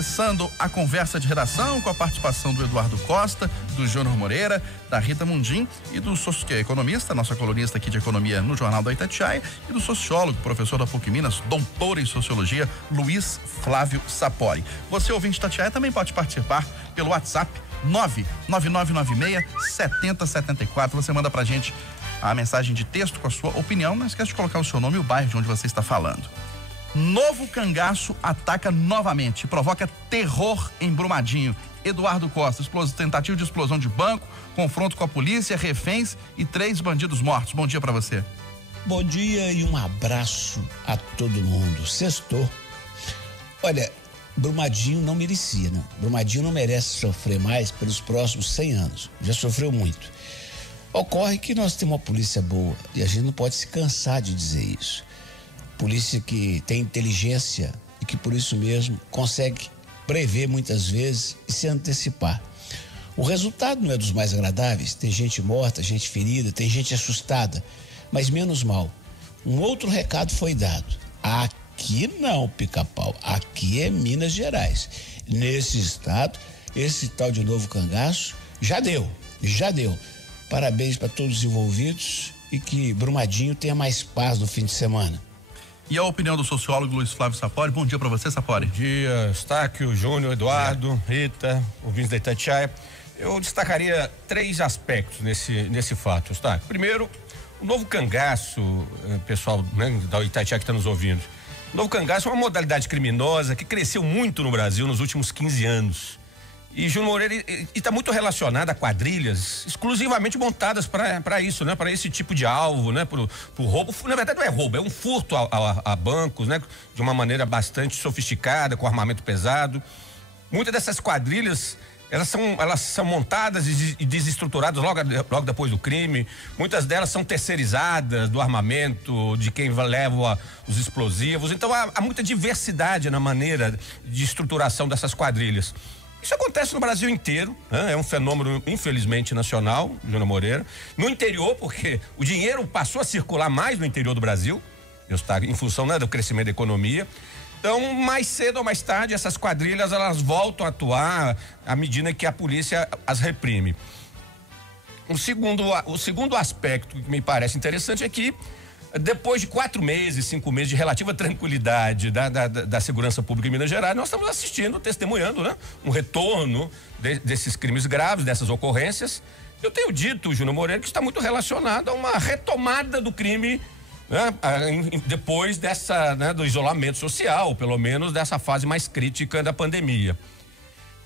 Começando a conversa de redação com a participação do Eduardo Costa, do Júnior Moreira, da Rita Mundim e do economista, nossa colunista aqui de economia no Jornal da Itatiaia, e do sociólogo, professor da PUC Minas, doutor em sociologia, Luiz Flávio Sapori. Você, ouvinte de Itatiaia, também pode participar pelo WhatsApp 99996-7074. Você manda pra gente a mensagem de texto com a sua opinião. Não esquece de colocar o seu nome e o bairro de onde você está falando. Novo cangaço ataca novamente e provoca terror em Brumadinho. Eduardo Costa, tentativa de explosão de banco, confronto com a polícia, reféns e 3 bandidos mortos. Bom dia pra você. Bom dia e um abraço a todo mundo. Sextou. Olha, Brumadinho não merecia, né? Brumadinho não merece sofrer mais pelos próximos 100 anos. Já sofreu muito. Ocorre que nós temos uma polícia boa e a gente não pode se cansar de dizer isso. Polícia que tem inteligência e que por isso mesmo consegue prever muitas vezes e se antecipar. O resultado não é dos mais agradáveis, tem gente morta, gente ferida, tem gente assustada, mas menos mal. Um outro recado foi dado. Aqui não, Pica-Pau, aqui é Minas Gerais. Nesse estado, esse tal de novo cangaço já deu. Parabéns para todos os envolvidos e que Brumadinho tenha mais paz no fim de semana. E a opinião do sociólogo Luiz Flávio Sapori. Bom dia para você, Sapori. Bom dia, Eustáquio, Júnior, Eduardo, Rita, ouvintes da Itatiaia. Eu destacaria 3 aspectos nesse fato, Eustáquio. Primeiro, o novo cangaço, pessoal, né, da Itatiaia que está nos ouvindo. O novo cangaço é uma modalidade criminosa que cresceu muito no Brasil nos últimos 15 anos. E Júnior Moreira está muito relacionado a quadrilhas exclusivamente montadas para isso, né? Para esse tipo de alvo, né? Pro roubo. Na verdade não é roubo, é um furto a bancos, né? De uma maneira bastante sofisticada, com armamento pesado. Muitas dessas quadrilhas, elas são montadas e desestruturadas logo depois do crime. Muitas delas são terceirizadas do armamento, de quem leva os explosivos. Então há muita diversidade na maneira de estruturação dessas quadrilhas. Isso acontece no Brasil inteiro, né? É um fenômeno, infelizmente, nacional, Júnior Moreira. No interior, porque o dinheiro passou a circular mais no interior do Brasil, em função, né, do crescimento da economia. Então, mais cedo ou mais tarde, essas quadrilhas, elas voltam a atuar à medida que a polícia as reprime. O segundo aspecto que me parece interessante é que, depois de 4 meses, 5 meses de relativa tranquilidade da segurança pública em Minas Gerais, nós estamos assistindo, testemunhando, né? Um retorno desses crimes graves, dessas ocorrências. Eu tenho dito, Júnior Moreira, que está muito relacionado a uma retomada do crime, né? Depois do isolamento social, pelo menos dessa fase mais crítica da pandemia.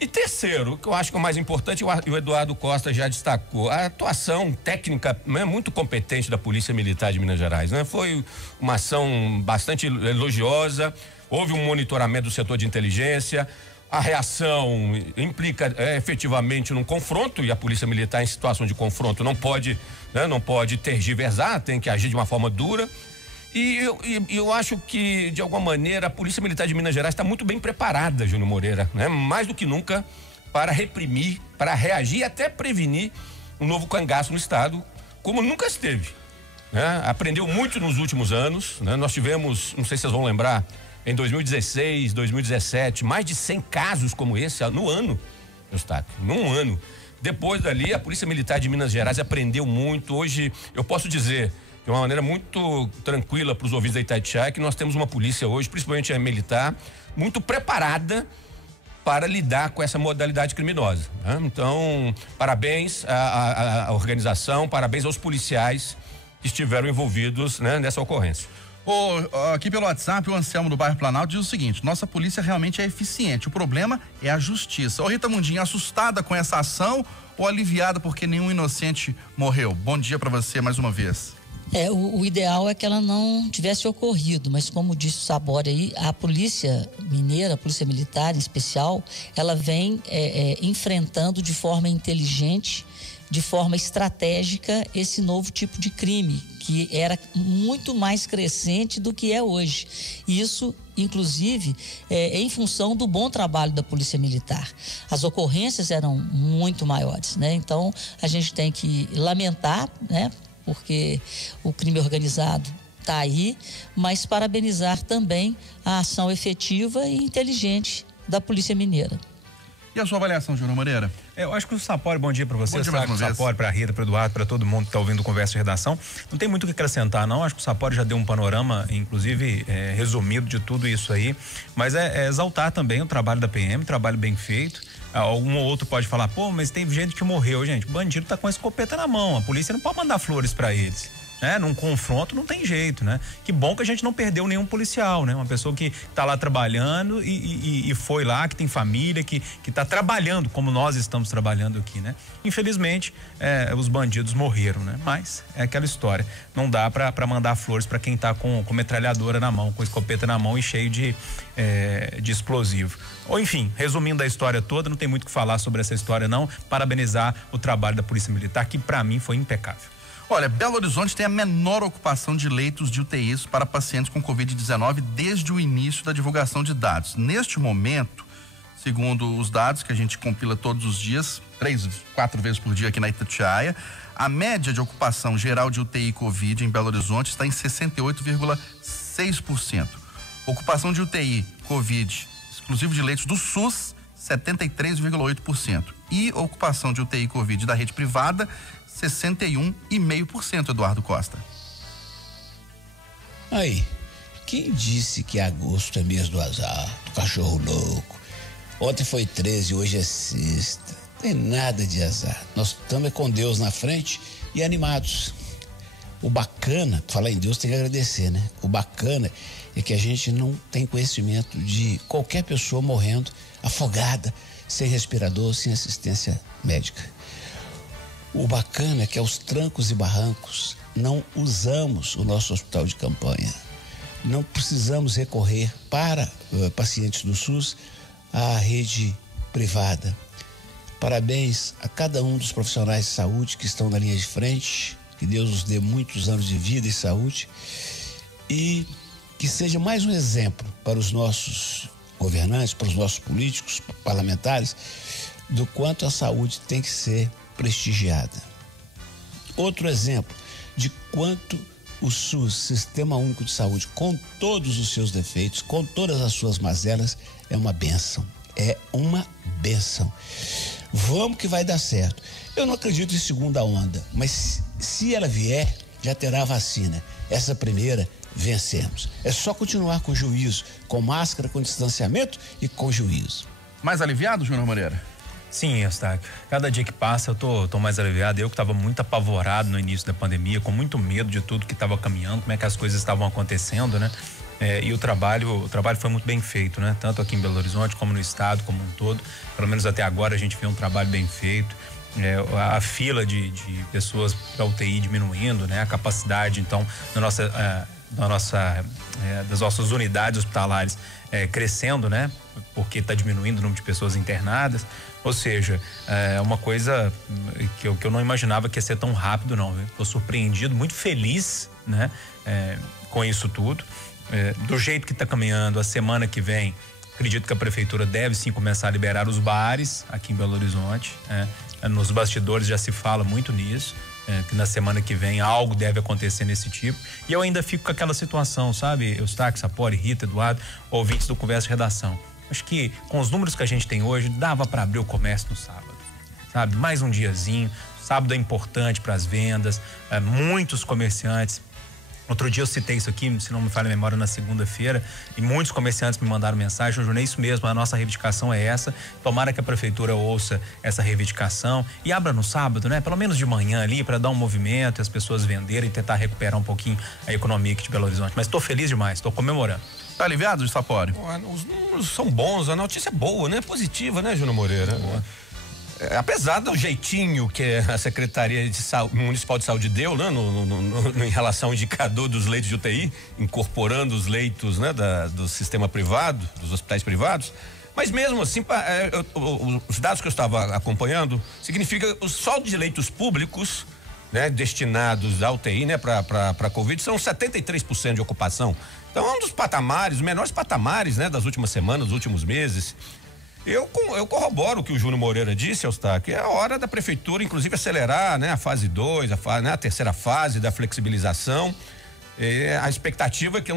E terceiro, que eu acho que é o mais importante, o Eduardo Costa já destacou, a atuação técnica, né, muito competente da Polícia Militar de Minas Gerais, né? Foi uma ação bastante elogiosa, houve um monitoramento do setor de inteligência, a reação implica efetivamente num confronto, e a Polícia Militar em situação de confronto não pode tergiversar, tem que agir de uma forma dura. E eu acho que, de alguma maneira, a Polícia Militar de Minas Gerais está muito bem preparada, Júnior Moreira, né? Mais do que nunca, para reprimir, para reagir e até prevenir um novo cangaço no estado, como nunca esteve, né? Aprendeu muito nos últimos anos, né? Nós tivemos, não sei se vocês vão lembrar, em 2016, 2017, mais de 100 casos como esse no ano, Eustáquio, num ano. Depois dali, a Polícia Militar de Minas Gerais aprendeu muito. Hoje, eu posso dizer, de uma maneira muito tranquila para os ouvintes da Itatiaia, que nós temos uma polícia hoje, principalmente a militar, muito preparada para lidar com essa modalidade criminosa, né? Então, parabéns à organização, parabéns aos policiais que estiveram envolvidos, né, nessa ocorrência. Aqui pelo WhatsApp, o Anselmo do bairro Planalto diz o seguinte: nossa polícia realmente é eficiente, o problema é a justiça. Rita Mundim, assustada com essa ação ou aliviada porque nenhum inocente morreu? Bom dia para você mais uma vez. O ideal é que ela não tivesse ocorrido, mas como disse o Sapori aí, a polícia mineira, a polícia militar em especial, ela vem enfrentando de forma inteligente, de forma estratégica, esse novo tipo de crime, que era muito mais crescente do que é hoje. Isso, inclusive, em função do bom trabalho da Polícia Militar. As ocorrências eram muito maiores, né? Então, a gente tem que lamentar, né? Porque o crime organizado está aí, mas parabenizar também a ação efetiva e inteligente da Polícia Mineira. E a sua avaliação, Júnior Moreira? Eu acho que o Sapori, bom dia para você, o Sapori, para a Rita, para o Eduardo, para todo mundo que está ouvindo o Conversa de Redação. Não tem muito o que acrescentar, não. Acho que o Sapori já deu um panorama, inclusive resumido de tudo isso aí. Mas é exaltar também o trabalho da PM, trabalho bem feito. Algum ou outro pode falar, pô, mas tem gente que morreu, gente. O bandido tá com a escopeta na mão. A polícia não pode mandar flores para eles. Né? Num confronto não tem jeito, né? Que bom que a gente não perdeu nenhum policial, né? Uma pessoa que tá lá trabalhando e foi lá, que tem família, que tá trabalhando como nós estamos trabalhando aqui, né? Infelizmente, os bandidos morreram, né? Mas é aquela história, não dá para mandar flores para quem tá com metralhadora na mão, com escopeta na mão e cheio de explosivo. Ou enfim, resumindo a história toda, não tem muito o que falar sobre essa história não, parabenizar o trabalho da Polícia Militar, que para mim foi impecável. Olha, Belo Horizonte tem a menor ocupação de leitos de UTIs para pacientes com Covid-19 desde o início da divulgação de dados. Neste momento, segundo os dados que a gente compila todos os dias, 3-4 vezes por dia aqui na Itatiaia, a média de ocupação geral de UTI Covid em Belo Horizonte está em 68,6%. Ocupação de UTI Covid exclusivo de leitos do SUS, 73,8%. E ocupação de UTI Covid da rede privada, 61,5%, Eduardo Costa. Aí, quem disse que agosto é mês do azar, do cachorro louco? Ontem foi 13, hoje é sexta. Não tem nada de azar. Nós estamos com Deus na frente e animados. O bacana, falar em Deus tem que agradecer, né? O bacana é que a gente não tem conhecimento de qualquer pessoa morrendo afogada, sem respirador, sem assistência médica. O bacana é que aos trancos e barrancos não usamos o nosso hospital de campanha. Não precisamos recorrer para pacientes do SUS à rede privada. Parabéns a cada um dos profissionais de saúde que estão na linha de frente. Que Deus nos dê muitos anos de vida e saúde. E que seja mais um exemplo para os nossos governantes, para os nossos políticos, parlamentares, do quanto a saúde tem que ser prestigiada. Outro exemplo de quanto o SUS, Sistema Único de Saúde, com todos os seus defeitos, com todas as suas mazelas, é uma bênção. É uma bênção. Vamos que vai dar certo. Eu não acredito em segunda onda, mas se ela vier, já terá vacina. Essa primeira, vencemos. É só continuar com juízo, com máscara, com distanciamento e com juízo. Mais aliviado, Júnior Moreira? Sim, Eustáquio. Cada dia que passa eu tô mais aliviado. Eu que estava muito apavorado no início da pandemia, com muito medo de tudo que estava caminhando, como é que as coisas estavam acontecendo, né? E o trabalho foi muito bem feito, né? Tanto aqui em Belo Horizonte como no estado como um todo. Pelo menos até agora a gente vê um trabalho bem feito. A fila de pessoas para UTI diminuindo, né? A capacidade, então, das nossas unidades hospitalares crescendo, né? Porque está diminuindo o número de pessoas internadas. Ou seja, é uma coisa que eu não imaginava que ia ser tão rápido, não. Estou surpreendido, muito feliz, né? Com isso tudo. Do jeito que está caminhando, a semana que vem, acredito que a prefeitura deve sim começar a liberar os bares aqui em Belo Horizonte. Nos bastidores já se fala muito nisso. Que na semana que vem algo deve acontecer nesse tipo. E eu ainda fico com aquela situação, sabe? Eustáquio, Sapori, Rita, Eduardo, ouvintes do Conversa de Redação. Acho que com os números que a gente tem hoje, dava para abrir o comércio no sábado, sabe? Mais um diazinho. Sábado é importante para as vendas, muitos comerciantes. Outro dia eu citei isso aqui, se não me falha a memória, na segunda-feira, e muitos comerciantes me mandaram mensagem, Júnior, é isso mesmo, a nossa reivindicação é essa, tomara que a prefeitura ouça essa reivindicação e abra no sábado, né? Pelo menos de manhã ali, para dar um movimento, as pessoas venderem e tentar recuperar um pouquinho a economia aqui de Belo Horizonte. Mas estou feliz demais, estou comemorando. Tá aliviado, Sapori? Os números são bons, a notícia é boa, né? Positiva, né, Júnior Moreira? Apesar do jeitinho que a Secretaria Municipal de Saúde deu, né, em relação ao indicador dos leitos de UTI, incorporando os leitos, né, do sistema privado, dos hospitais privados, mas mesmo assim, os dados que eu estava acompanhando, significa o saldo de leitos públicos, né, destinados à UTI, né, para Covid, são 73% de ocupação. Então é um dos patamares, os menores patamares, né, das últimas semanas, dos últimos meses. Eu corroboro o que o Júnior Moreira disse, Eustáquio, é a hora da prefeitura, inclusive, acelerar, né, a fase 2, a terceira fase da flexibilização. A expectativa é que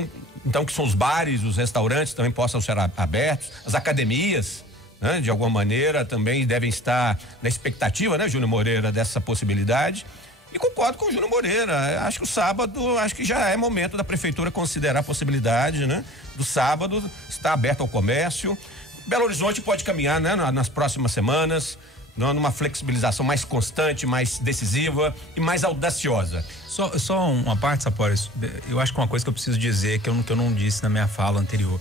então que são os bares, os restaurantes também possam ser abertos, as academias, né, de alguma maneira também devem estar na expectativa, né, Júnior Moreira, dessa possibilidade. E concordo com o Júnior Moreira, acho que o sábado, acho que já é momento da prefeitura considerar a possibilidade, né, do sábado estar aberto ao comércio. Belo Horizonte pode caminhar, né, nas próximas semanas, numa flexibilização mais constante, mais decisiva e mais audaciosa. Só uma parte, Sapori, eu acho que uma coisa que eu preciso dizer que eu não disse na minha fala anterior,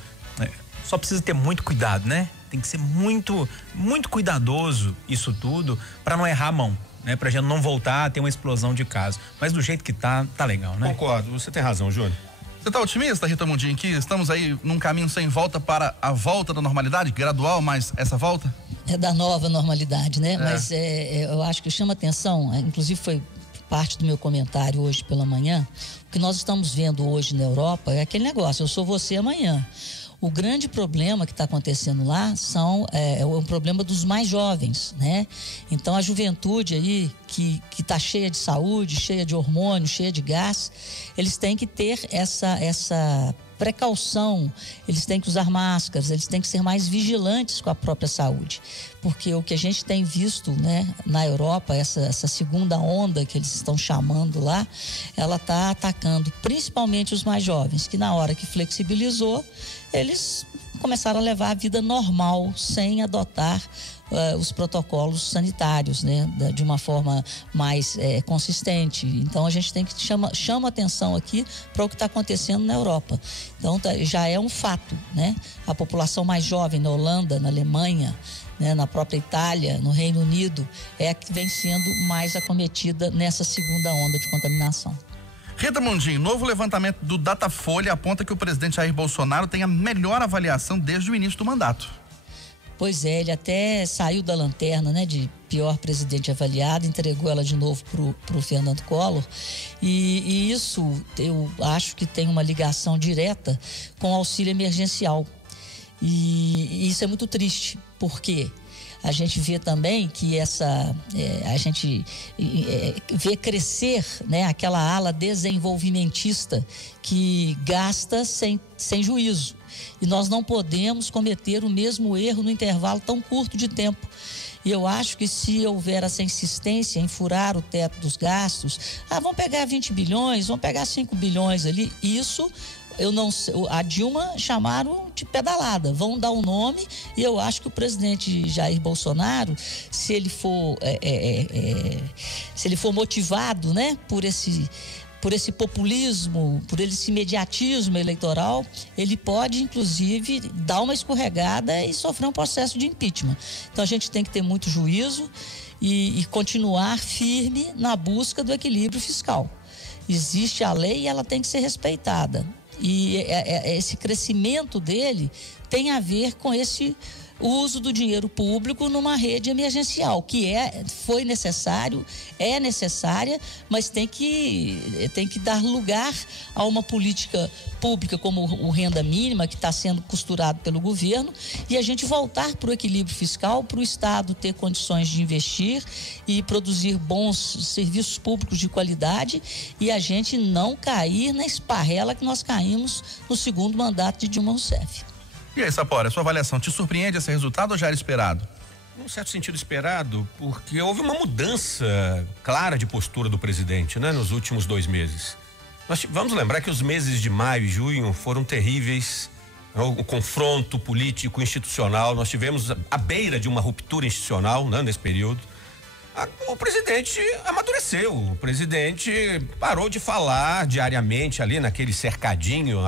só precisa ter muito cuidado, né? Tem que ser muito, muito cuidadoso isso tudo para não errar a mão, né? Pra gente não voltar a ter uma explosão de casos. Mas do jeito que tá legal, né? Concordo, você tem razão, Júnior. Você tá otimista, Rita Mundim, que estamos aí num caminho sem volta para a volta da normalidade, gradual, mas essa volta? É da nova normalidade, né? Mas eu acho que chama atenção, inclusive foi parte do meu comentário hoje pela manhã, o que nós estamos vendo hoje na Europa é aquele negócio, eu sou você amanhã. O grande problema que está acontecendo lá é o problema dos mais jovens, né? Então a juventude aí que está cheia de saúde, cheia de hormônio, cheia de gás, eles têm que ter essa precaução, eles têm que usar máscaras, eles têm que ser mais vigilantes com a própria saúde, porque o que a gente tem visto, né, na Europa, essa segunda onda que eles estão chamando lá, ela está atacando principalmente os mais jovens, que na hora que flexibilizou, eles começaram a levar a vida normal, sem adotar os protocolos sanitários, né, de uma forma mais consistente. Então a gente tem que chama atenção aqui para o que está acontecendo na Europa. Então já é um fato, né? A população mais jovem na Holanda, na Alemanha, né, na própria Itália, no Reino Unido, é a que vem sendo mais acometida nessa segunda onda de contaminação. Rita Mundim, novo levantamento do Datafolha aponta que o presidente Jair Bolsonaro tem a melhor avaliação desde o início do mandato. Pois é, ele até saiu da lanterna, né, de pior presidente avaliado, entregou ela de novo pro Fernando Collor, e isso eu acho que tem uma ligação direta com o auxílio emergencial, e isso é muito triste, porque a gente vê também que a gente vê crescer, né, aquela ala desenvolvimentista que gasta sem juízo. E nós não podemos cometer o mesmo erro no intervalo tão curto de tempo. E eu acho que se houver essa insistência em furar o teto dos gastos, vamos pegar 20 bilhões, vamos pegar 5 bilhões ali, isso... Eu não sei, a Dilma chamaram de pedalada, vão dar um nome, e eu acho que o presidente Jair Bolsonaro, se ele for motivado, né, por esse populismo, por esse imediatismo eleitoral, ele pode inclusive dar uma escorregada e sofrer um processo de impeachment. Então a gente tem que ter muito juízo e continuar firme na busca do equilíbrio fiscal. Existe a lei e ela tem que ser respeitada. E esse crescimento dele tem a ver com esse uso do dinheiro público numa rede emergencial, que foi necessário, é necessária, mas tem que dar lugar a uma política pública como o renda mínima, que está sendo costurado pelo governo, e a gente voltar para o equilíbrio fiscal, para o Estado ter condições de investir e produzir bons serviços públicos de qualidade, e a gente não cair na esparrela que nós caímos no segundo mandato de Dilma Rousseff. E aí, Sapori, a sua avaliação, te surpreende esse resultado ou já era esperado? Num certo sentido esperado, porque houve uma mudança clara de postura do presidente, né, nos últimos 2 meses. Vamos lembrar que os meses de maio e junho foram terríveis, o confronto político, institucional, nós tivemos à beira de uma ruptura institucional, né, nesse período. O presidente amadureceu, o presidente parou de falar diariamente ali naquele cercadinho,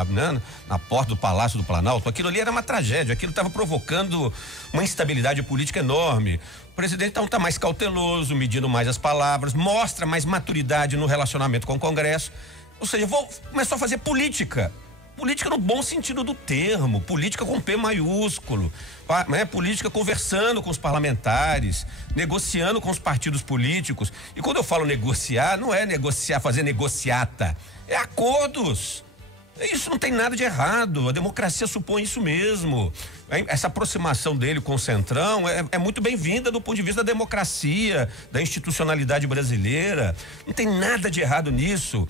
na porta do Palácio do Planalto. Aquilo ali era uma tragédia, aquilo estava provocando uma instabilidade política enorme. O presidente então está mais cauteloso, medindo mais as palavras, mostra mais maturidade no relacionamento com o Congresso. Ou seja, começou a fazer política. Política no bom sentido do termo, política com P maiúsculo, né? Política conversando com os parlamentares, negociando com os partidos políticos. E quando eu falo negociar, não é negociar, fazer negociata, é acordos. Isso não tem nada de errado, a democracia supõe isso mesmo. Essa aproximação dele com o Centrão é muito bem-vinda do ponto de vista da democracia, da institucionalidade brasileira. Não tem nada de errado nisso.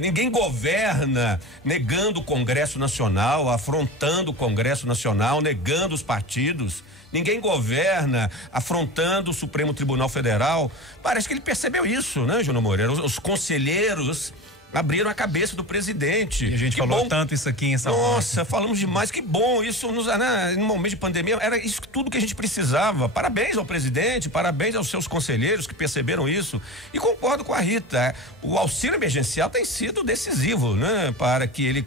Ninguém governa negando o Congresso Nacional, afrontando o Congresso Nacional, negando os partidos. Ninguém governa afrontando o Supremo Tribunal Federal. Parece que ele percebeu isso, né, Júnior Moreira? Os conselheiros abriram a cabeça do presidente. E a gente falou tanto isso aqui em São Paulo. Nossa, falamos demais, que bom. Isso no momento de pandemia era isso tudo que a gente precisava. Parabéns ao presidente, parabéns aos seus conselheiros que perceberam isso. E concordo com a Rita. O auxílio emergencial tem sido decisivo, né, para que ele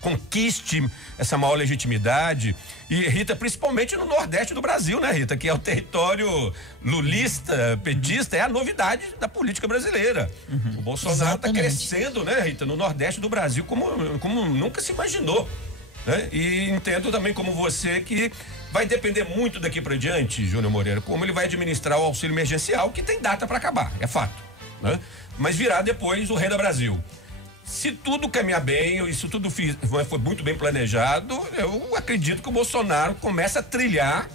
conquiste essa maior legitimidade. E, Rita, principalmente no Nordeste do Brasil, né, Rita? Que é o território lulista, petista, é a novidade da política brasileira. O Bolsonaro está crescendo, né, Rita, no Nordeste do Brasil como nunca se imaginou. Né? E entendo também como você que vai depender muito daqui para diante, Júnior Moreira, como ele vai administrar o auxílio emergencial, que tem data para acabar, é fato. Né? Mas virá depois o Renda Brasil. Se tudo caminhar bem, isso tudo foi muito bem planejado, eu acredito que o Bolsonaro começa a trilhar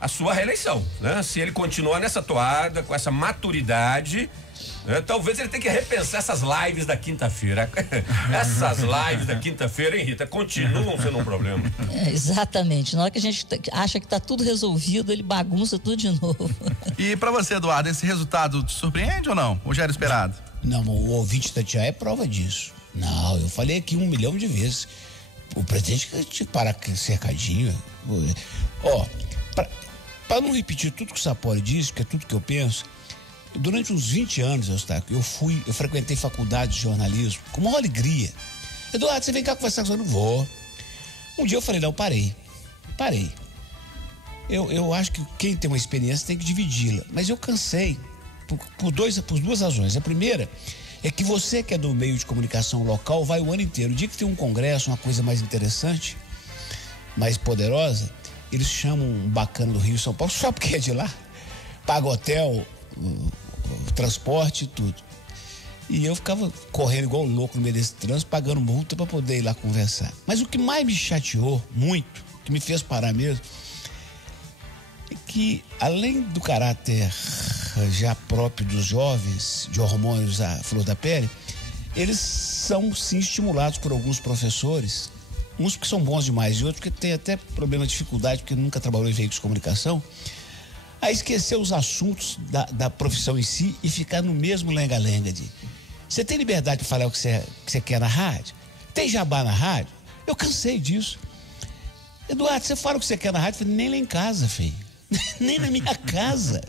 a sua reeleição, né? Se ele continuar nessa toada, com essa maturidade, né? Talvez ele tenha que repensar essas lives da quinta-feira. Essas lives da quinta-feira, hein, Rita, continuam sendo um problema. Exatamente. Na hora que a gente acha que está tudo resolvido, ele bagunça tudo de novo. E para você, Eduardo, esse resultado te surpreende ou não? Ou já era esperado? Não, o ouvinte da Tia é prova disso. Não, eu falei aqui 1 milhão de vezes. O presidente tinha que parar cercadinho. Ó, para não repetir tudo que o Sapori disse, que é tudo que eu penso, durante uns 20 anos, eu frequentei faculdade de jornalismo com uma alegria. Eduardo, você vem cá conversar com eu? Não vou. Um dia eu falei, não, parei. Eu acho que quem tem uma experiência tem que dividi-la. Mas eu cansei. Por duas razões. A primeira é que você que é do meio de comunicação local vai o ano inteiro. O dia que tem um congresso, uma coisa mais interessante, mais poderosa, eles chamam um bacana do Rio e São Paulo só porque é de lá, paga hotel, o transporte e tudo. E eu ficava correndo igual louco no meio desse trânsito, pagando multa para poder ir lá conversar. Mas o que mais me chateou muito, que me fez parar mesmo, é que além do caráter já próprio dos jovens, de hormônios à flor da pele, eles são sim estimulados por alguns professores, uns que são bons demais e outros que têm até problema de dificuldade porque nunca trabalhou em veículos de comunicação, a esquecer os assuntos da profissão em si e ficar no mesmo lenga-lenga de você tem liberdade de falar o que você quer na rádio? Tem jabá na rádio? Eu cansei disso. Eduardo, você fala o que você quer na rádio? Eu falei, nem lá em casa, filho. Nem na minha casa.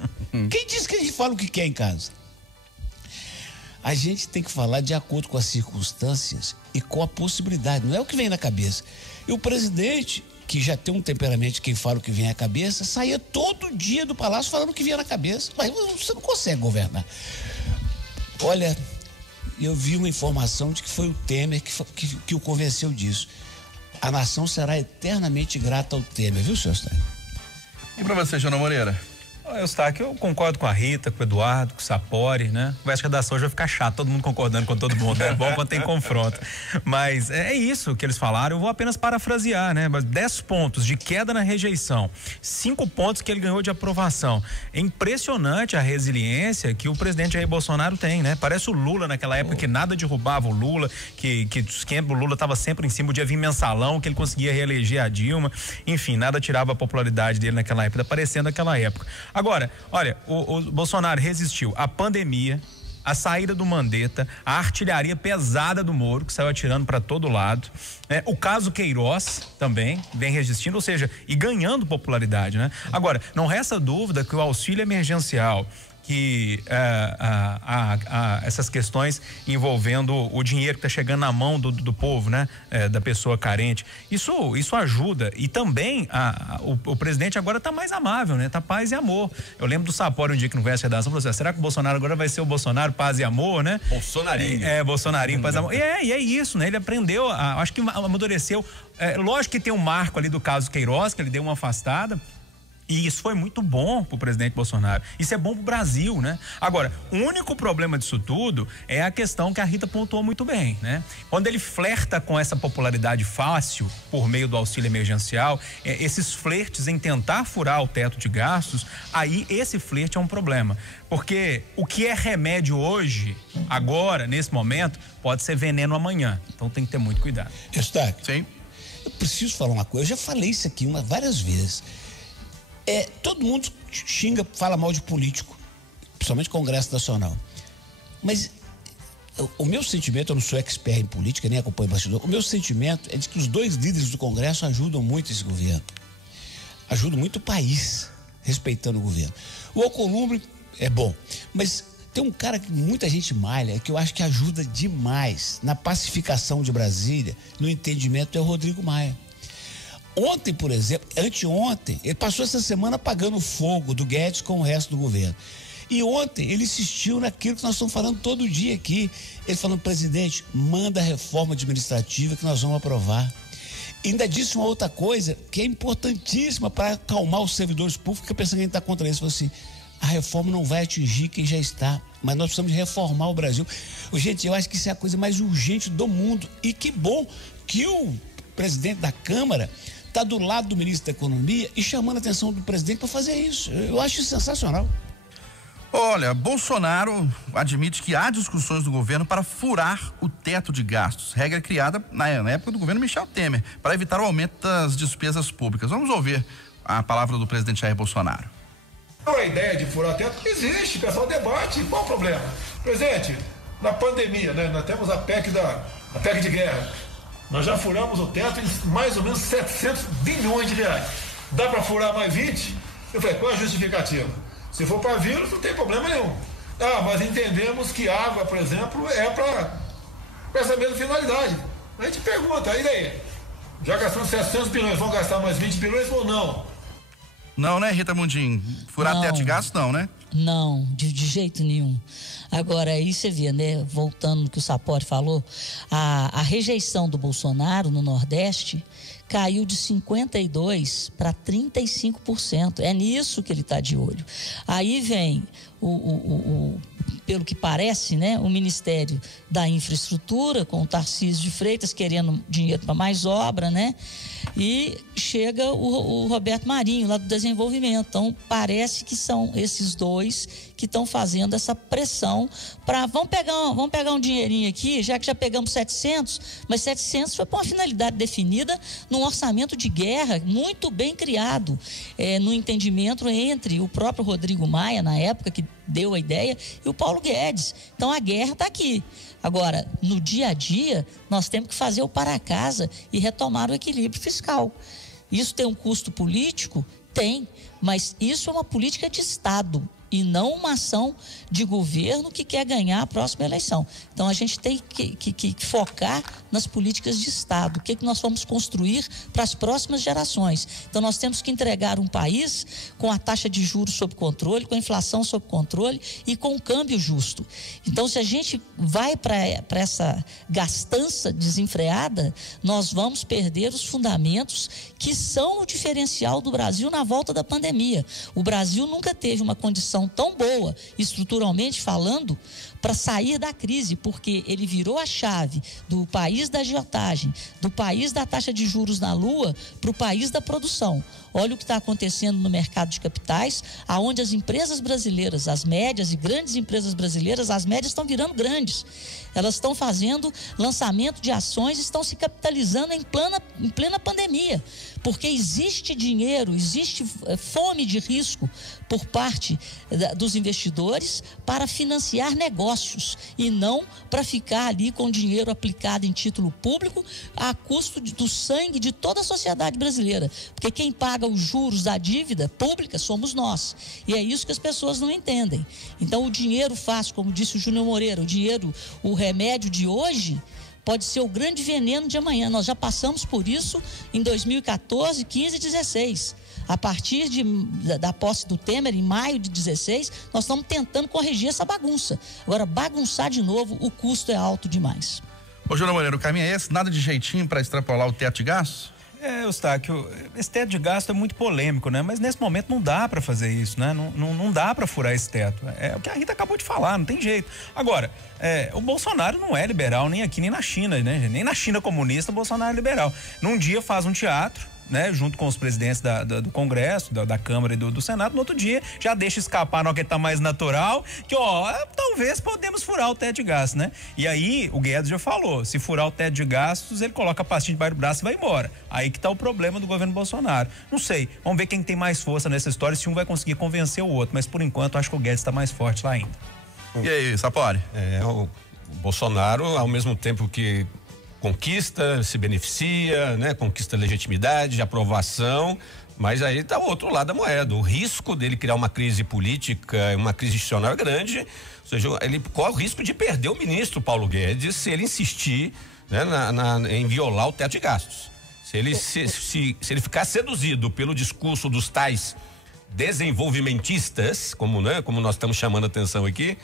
Quem disse que a gente fala o que quer em casa? A gente tem que falar de acordo com as circunstâncias e com a possibilidade, não é o que vem na cabeça. E o presidente, que já tem um temperamento de quem fala o que vem à cabeça, saía todo dia do palácio falando o que vinha na cabeça. Mas você não consegue governar. Olha, eu vi uma informação de que foi o Temer que o convenceu disso. A nação será eternamente grata ao Temer, viu, senhor Eustáquio? E para você, Júnior Moreira? Eustáquio, eu concordo com a Rita, com o Eduardo, com o Sapori, né? Conversa de redação hoje vai ficar chato, todo mundo concordando com todo mundo, é bom quando tem confronto. Mas é isso que eles falaram, eu vou apenas parafrasear, né? 10 pontos de queda na rejeição, 5 pontos que ele ganhou de aprovação. É impressionante a resiliência que o presidente Jair Bolsonaro tem, né? Parece o Lula naquela época que nada derrubava o Lula, que o Lula estava sempre em cima, podia vir mensalão, que ele conseguia reeleger a Dilma, enfim, nada tirava a popularidade dele naquela época, parecendo aquela época. Agora, olha, o Bolsonaro resistiu à pandemia, à saída do Mandetta, à artilharia pesada do Moro, que saiu atirando para todo lado, né? O caso Queiroz também vem resistindo, ou seja, e ganhando popularidade, né? Agora, não resta dúvida que o auxílio emergencial, que essas questões envolvendo o dinheiro que está chegando na mão do povo, né? Da pessoa carente, isso ajuda. E também o presidente agora está mais amável, né? Tá paz e amor. Eu lembro do Sapori um dia que não conhece a redação, falou assim, será que o Bolsonaro agora vai ser o Bolsonaro paz e amor, né? Bolsonarinho. Bolsonarinho, paz e amor. E é isso, né? Ele aprendeu, acho que amadureceu. Lógico que tem um marco ali do caso Queiroz, que ele deu uma afastada. E isso foi muito bom pro presidente Bolsonaro. Isso é bom pro Brasil, né? Agora, o único problema disso tudo é a questão que a Rita pontuou muito bem, né? Quando ele flerta com essa popularidade fácil por meio do auxílio emergencial, esses flertes em tentar furar o teto de gastos, aí esse flerte é um problema. Porque o que é remédio hoje, agora, nesse momento, pode ser veneno amanhã. Então tem que ter muito cuidado. Eustáquio, Sim. eu preciso falar uma coisa. Eu já falei isso aqui várias vezes. Todo mundo xinga, fala mal de político, principalmente Congresso Nacional. Mas o meu sentimento, eu não sou expert em política, nem acompanho o bastidor, o meu sentimento é de que os dois líderes do Congresso ajudam muito esse governo. Ajudam muito o país, respeitando o governo. O Alcolumbre é bom, mas tem um cara que muita gente malha, que eu acho que ajuda demais na pacificação de Brasília, no entendimento, é o Rodrigo Maia. Ontem, por exemplo, anteontem, ele passou essa semana apagando o fogo do Guedes com o resto do governo. E ontem ele insistiu naquilo que nós estamos falando todo dia aqui. Ele falou: presidente, manda a reforma administrativa que nós vamos aprovar. E ainda disse uma outra coisa que é importantíssima para acalmar os servidores públicos, que pensam que a gente está contra isso. Ele falou assim: a reforma não vai atingir quem já está, mas nós precisamos reformar o Brasil. Gente, eu acho que isso é a coisa mais urgente do mundo. E que bom que o presidente da Câmara está do lado do ministro da Economia e chamando a atenção do presidente para fazer isso. Eu acho sensacional. Olha, Bolsonaro admite que há discussões do governo para furar o teto de gastos. Regra criada na época do governo Michel Temer, para evitar o aumento das despesas públicas. Vamos ouvir a palavra do presidente Jair Bolsonaro. A ideia de furar o teto existe, o pessoal debate. Qual o problema? Presidente, na pandemia, né, nós temos a PEC de guerra. Nós já furamos o teto em mais ou menos 700 bilhões de reais. Dá para furar mais 20? Eu falei: qual a justificativa? Se for para vírus, não tem problema nenhum. Mas entendemos que água, por exemplo, é para essa mesma finalidade. A gente pergunta: e daí? Já gastamos 700 bilhões, vão gastar mais 20 bilhões ou não? Não, né, Rita Mundim? Furar teto de gastos, não, né? Não, de jeito nenhum. Agora, aí você vê, né, voltando no que o Sapori falou, a rejeição do Bolsonaro no Nordeste caiu de 52% para 35%. É nisso que ele está de olho. Aí vem pelo que parece, né, o Ministério da Infraestrutura, com o Tarcísio de Freitas querendo dinheiro para mais obra, né? E chega o Roberto Marinho, lá do Desenvolvimento. Então, parece que são esses dois que estão fazendo essa pressão para vamos pegar um dinheirinho aqui, já que já pegamos 700, mas 700 foi para uma finalidade definida num orçamento de guerra muito bem criado, no entendimento entre o próprio Rodrigo Maia, na época que deu a ideia, e o Paulo Guedes. Então, a guerra está aqui. Agora, no dia a dia, nós temos que fazer o para casa e retomar o equilíbrio fiscal. Isso tem um custo político? Tem, mas isso é uma política de Estado e não uma ação de governo que quer ganhar a próxima eleição. Então, a gente tem que focar nas políticas de Estado. O que nós vamos construir para as próximas gerações. Então, nós temos que entregar um país com a taxa de juros sob controle, com a inflação sob controle e com o câmbio justo. Então, se a gente vai para essa gastança desenfreada, nós vamos perder os fundamentos que são o diferencial do Brasil na volta da pandemia. O Brasil nunca teve uma condição tão boa, estruturalmente falando, para sair da crise, porque ele virou a chave do país da agiotagem, do país da taxa de juros na lua, para o país da produção. Olha o que está acontecendo no mercado de capitais, aonde as empresas brasileiras, as médias e grandes empresas brasileiras, as médias estão virando grandes. Elas estão fazendo lançamento de ações, estão se capitalizando em plena pandemia, porque existe dinheiro, existe fome de risco por parte dos investidores para financiar negócios e não para ficar ali com dinheiro aplicado em título público a custo do sangue de toda a sociedade brasileira, porque quem paga os juros da dívida pública somos nós, e é isso que as pessoas não entendem. Então, o dinheiro fácil, como disse o Júnior Moreira, o remédio de hoje pode ser o grande veneno de amanhã. Nós já passamos por isso em 2014, 15 e 16. A partir da posse do Temer, em maio de 16, nós estamos tentando corrigir essa bagunça. Agora, bagunçar de novo, o custo é alto demais. Ô, Júnior Moreira, o caminho é esse? Nada de jeitinho para extrapolar o teto de gastos? Eustáquio, esse teto de gasto é muito polêmico, né? Mas nesse momento não dá para fazer isso, né? Não dá para furar esse teto. É o que a Rita acabou de falar, não tem jeito. Agora, o Bolsonaro não é liberal, nem aqui, nem na China, né? Nem na China comunista o Bolsonaro é liberal. Num dia faz um teatro, né, junto com os presidentes do Congresso, da Câmara e do Senado, no outro dia já deixa escapar na hora que tá mais natural, que talvez podemos furar o teto de gastos, né? E aí o Guedes já falou, se furar o teto de gastos, ele coloca a pastinha debaixo do braço e vai embora. Aí que tá o problema do governo Bolsonaro. Não sei, vamos ver quem tem mais força nessa história, se um vai conseguir convencer o outro, mas por enquanto acho que o Guedes tá mais forte lá ainda. E aí, Sapori? O Bolsonaro, ao mesmo tempo que conquista, se beneficia, né? Conquista legitimidade, aprovação, mas aí tá o outro lado da moeda. O risco dele criar uma crise política, uma crise institucional é grande, ou seja, ele corre o risco de perder o ministro Paulo Guedes se ele insistir, né, em violar o teto de gastos. Se ele ficar seduzido pelo discurso dos tais desenvolvimentistas, como nós estamos chamando a atenção aqui,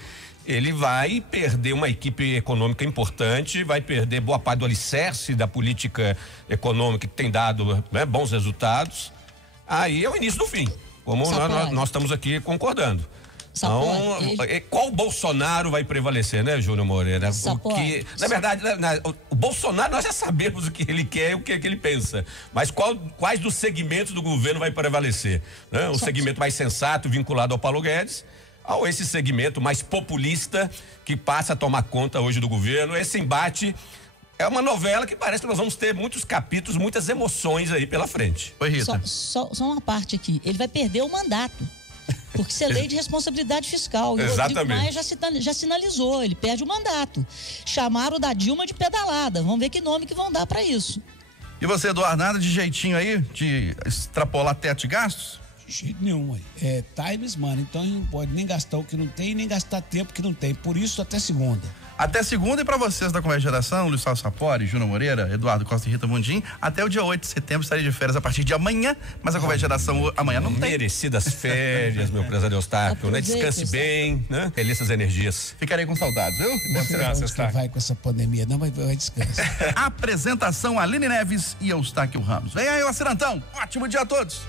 ele vai perder uma equipe econômica importante, vai perder boa parte do alicerce da política econômica que tem dado, né, bons resultados. Aí é o início do fim, como nós estamos aqui concordando. Então, qual Bolsonaro vai prevalecer, né, Júnior Moreira? Porque, na verdade, o Bolsonaro nós já sabemos o que ele quer e o que ele pensa, mas quais dos segmentos do governo vai prevalecer? Né? O segmento mais sensato, vinculado ao Paulo Guedes, ou esse segmento mais populista que passa a tomar conta hoje do governo. Esse embate é uma novela que parece que nós vamos ter muitos capítulos, muitas emoções aí pela frente. Oi, Rita. Só uma parte aqui, ele vai perder o mandato, porque isso é lei de responsabilidade fiscal. E o Rodrigo Maia já sinalizou, ele perde o mandato. Chamaram da Dilma de pedalada, vamos ver que nome que vão dar para isso. E você, Eduardo, nada de jeitinho aí, de extrapolar teto de gastos? De jeito nenhum, é time is money, então a gente não pode nem gastar o que não tem, nem gastar tempo que não tem, por isso até segunda. Até segunda, e para vocês da Conversa de Geração, Luiz Salles Sapori, Júnior Moreira, Eduardo Costa e Rita Mundim, até o dia 8 de setembro estarei de férias a partir de amanhã, mas a Conversa de Geração amanhã não tem. Merecidas férias, meu prezado Eustáquio, né? Descanse bem, né? Feliz essas energias. Ficarei com saudades, viu? Você vai com essa pandemia, não, mas vai descansar. Apresentação Aline Neves e Eustáquio Ramos. Vem aí, o Acerantão. Ótimo dia a todos.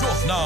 Jornal